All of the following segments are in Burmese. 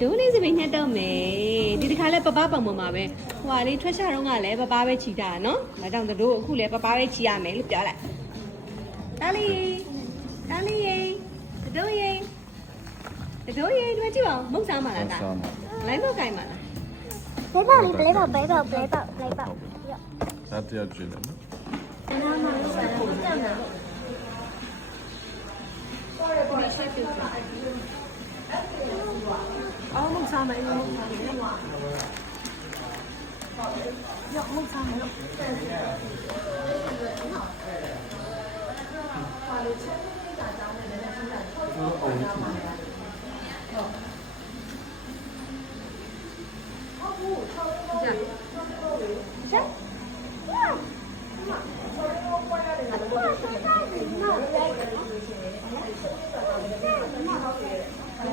တူးလေးစပင်းညှက်တော့မယ်ဒီတစ်ခါလဲပပပုံပုံပါပဲဟိုဟာလေးထွက်ရှာတော့ကလည်းပပပဲချီတာနော်ဒါကြောင့်တူးအခုလည်းပပပဲချီရမယ်လို့ပြောလိုက်တားလေးတူးရေဒီမှာကြည့်ပါဦးမုတ်စားမှာလားတာလိုင်းမောက်ကင်မှာလား play ball ဒါတရားကြည့်တယ်နော် အော်မုတ်စားမယ်မုတ်စားမယ်ရမုတ်စားမယ်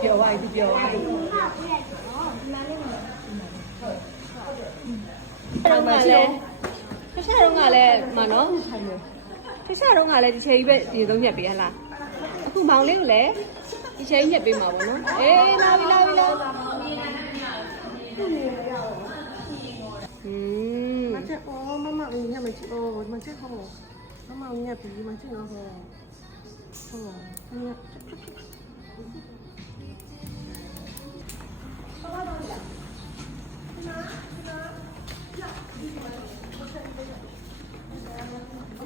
ပြောဝိုင်းပြောဝိုင်းတော့ကလည်းခရှာတော့ကလည်းမနော်ခရှာတော့ကလည်းဒီချိန်ကြီးပဲဒီသုံးညက်ပေးဟလားအခုမောင်လေးကိုလည်းဒီချိန်ညက်ပေးမှာပေါ့နော်အေးလာပြီမချက်အော်မမညက်မချီအော်မချက်ဟောမမညက်ပြီးမချက်တော့ဟောညက်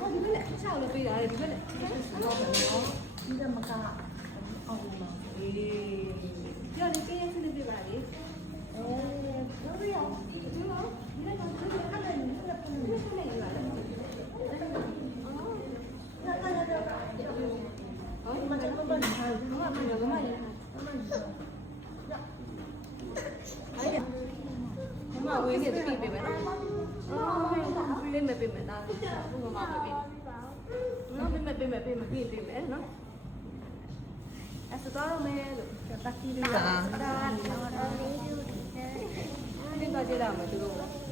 ဒီဘက်နဲ့ချောက်လို့ပေးရတယ်ဒီဘက်နဲ့ဒီကမကအောင်မှာအေးပြောနေပေးရစနေပြပါလေတော့ရအောင်ဒီလိုဒီလိုတော့ဒီလိုခက်တယ်ဒီလိုပုံစံနဲ့ရရတယ်ဟောမချက်တော့ဘာလဲဟာမမရောမရမဝေးနေပြီပေးမယ်နော်ပေးမယ်ဒါဘုမမပေးနော်ပေးမယ်နော်အဲ့စတော့မယ်လို့တက်တီးလေးပါဒါဒီပါကြည့်ရမယ်သူတို့